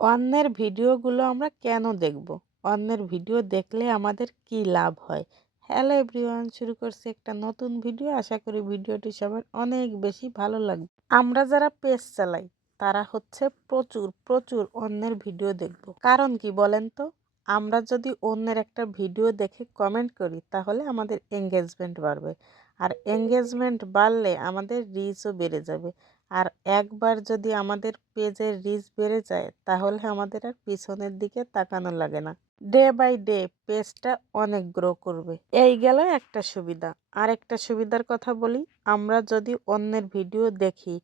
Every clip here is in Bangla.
অন্যের ভিডিওগুলো আমরা কেন দেখব? অন্যের ভিডিও দেখলে আমাদের কি লাভ হয়? হ্যালো এভরিওয়ান, শুরু করছি একটা নতুন ভিডিও। আশা করি ভিডিওটি সবার অনেক বেশি ভালো লাগবে। আমরা যারা পেজ চালাই তারা হচ্ছে প্রচুর অন্যের ভিডিও দেখব। কারণ কি বলেন তো? আমরা যদি অন্যের একটা ভিডিও দেখে কমেন্ট করি তাহলে আমাদের এঙ্গেজমেন্ট বাড়বে। আর এঙ্গেজমেন্ট বাড়লে আমাদের রিচও বেড়ে যাবে। আর একবার যদি আমাদের পেজের রিচ বেড়ে যায় তাহলে আমাদের আর পিছনের দিকে তাকানো লাগে না। ডে বাই ডে পেজটা অনেক গ্রো করবে। এই গেল একটা সুবিধা। আর একটা সুবিধার কথা বলি, আমরা যদি অন্যের ভিডিও দেখি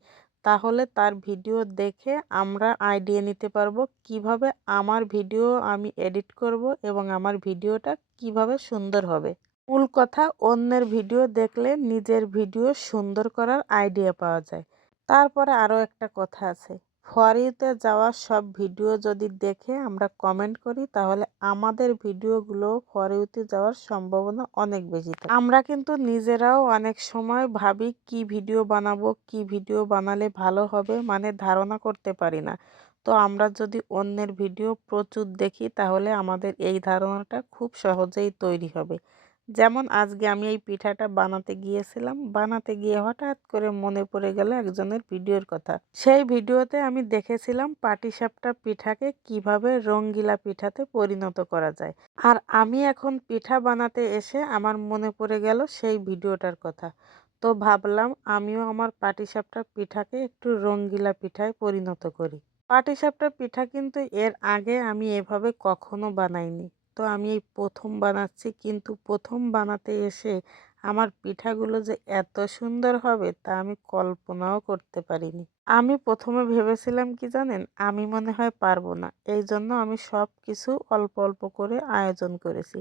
তাহলে তার ভিডিও দেখে আমরা আইডিয়া নিতে পারবো কিভাবে আমার ভিডিও আমি এডিট করব এবং আমার ভিডিওটা কিভাবে সুন্দর হবে। মূল কথা, অন্যের ভিডিও দেখলে নিজের ভিডিও সুন্দর করার আইডিয়া পাওয়া যায়। তারপরে আরও একটা কথা আছে, ফর ইউতে যাওয়া সব ভিডিও যদি দেখে আমরা কমেন্ট করি তাহলে আমাদের ভিডিওগুলো ফর ইউতে যাওয়ার সম্ভাবনা অনেক বেশি থাকে। আমরা কিন্তু নিজেরাও অনেক সময় ভাবি কি ভিডিও বানাবো, কি ভিডিও বানালে ভালো হবে, মানে ধারণা করতে পারি না। তো আমরা যদি অন্যের ভিডিও প্রচুর দেখি তাহলে আমাদের এই ধারণাটা খুব সহজেই তৈরি হবে। যেমন আজকে আমি এই পিঠাটা বানাতে গিয়েছিলাম, বানাতে গিয়ে হঠাৎ করে মনে পড়ে গেল একজনের ভিডিওর কথা। সেই ভিডিওতে আমি দেখেছিলাম পাটিসাপটা পিঠাকে কিভাবে রঙ্গিলা পিঠাতে পরিণত করা যায়। আর আমি এখন পিঠা বানাতে এসে আমার মনে পড়ে গেল সেই ভিডিওটার কথা। তো ভাবলাম আমিও আমার পাটিসাপটা পিঠাকে একটু রঙ্গিলা পিঠায় পরিণত করি। পাটিসাপটা পিঠা কিন্তু এর আগে আমি এভাবে কখনো বানাইনি। তো আমি এই প্রথম বানাচ্ছি, কিন্তু প্রথম বানাতে এসে আমার পিঠাগুলো যে এত সুন্দর হবে তা আমি কল্পনাও করতে পারিনি। আমি প্রথমে ভেবেছিলাম কি জানেন, আমি মনে হয় পারবো না, এই জন্য আমি সব কিছু অল্প অল্প করে আয়োজন করেছি।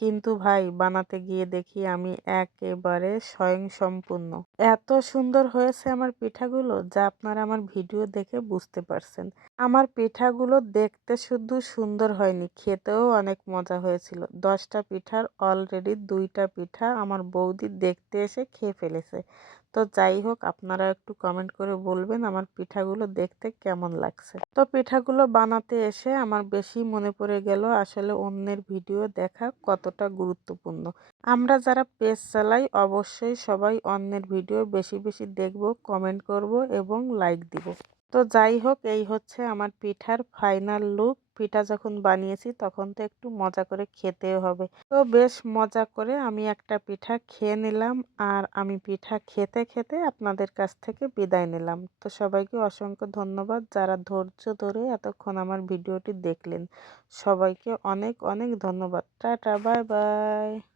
কিন্তু ভাই বানাতে গিয়ে দেখি আমি একেবারে স্বয়ংসম্পূর্ণ। এত সুন্দর হয়েছে আমার পিঠাগুলো যা আপনারা আমার ভিডিও দেখে বুঝতে পারছেন। আমার পিঠাগুলো দেখতে শুধু সুন্দর হয়নি, খেতেও অনেক মজা হয়েছিল। 10টা পিঠার অলরেডি 2টা পিঠা আমার বৌদি দেখতে এসে খেয়ে ফেলেছে। তো যাই হোক, আপনারা একটু কমেন্ট করে বলবেন আমার পিঠাগুলো দেখতে কেমন লাগছে। তো পিঠাগুলো বানাতে এসে আমার বেশি মনে পড়ে গেল আসলে অন্যের ভিডিও দেখা কতটা গুরুত্বপূর্ণ। আমরা যারা পেজ চালাই অবশ্যই সবাই অন্যের ভিডিও বেশি বেশি দেখব, কমেন্ট করব এবং লাইক দিব। তো যাই হোক, এই হচ্ছে আমার পিঠার ফাইনাল লুক। পিঠা যখন বানিয়েছি তখন তো একটু মজা করে খেতেও হবে। তো বেশ মজা করে আমি একটা পিঠা খেয়ে নিলাম, আর আমি পিঠা খেতে খেতে আপনাদের কাছ থেকে বিদায় নিলাম। তো সবাইকে অসংখ্য ধন্যবাদ যারা ধৈর্য ধরে এতক্ষণ আমার ভিডিওটি দেখলেন। সবাইকে অনেক অনেক ধন্যবাদ। Tata, bye bye.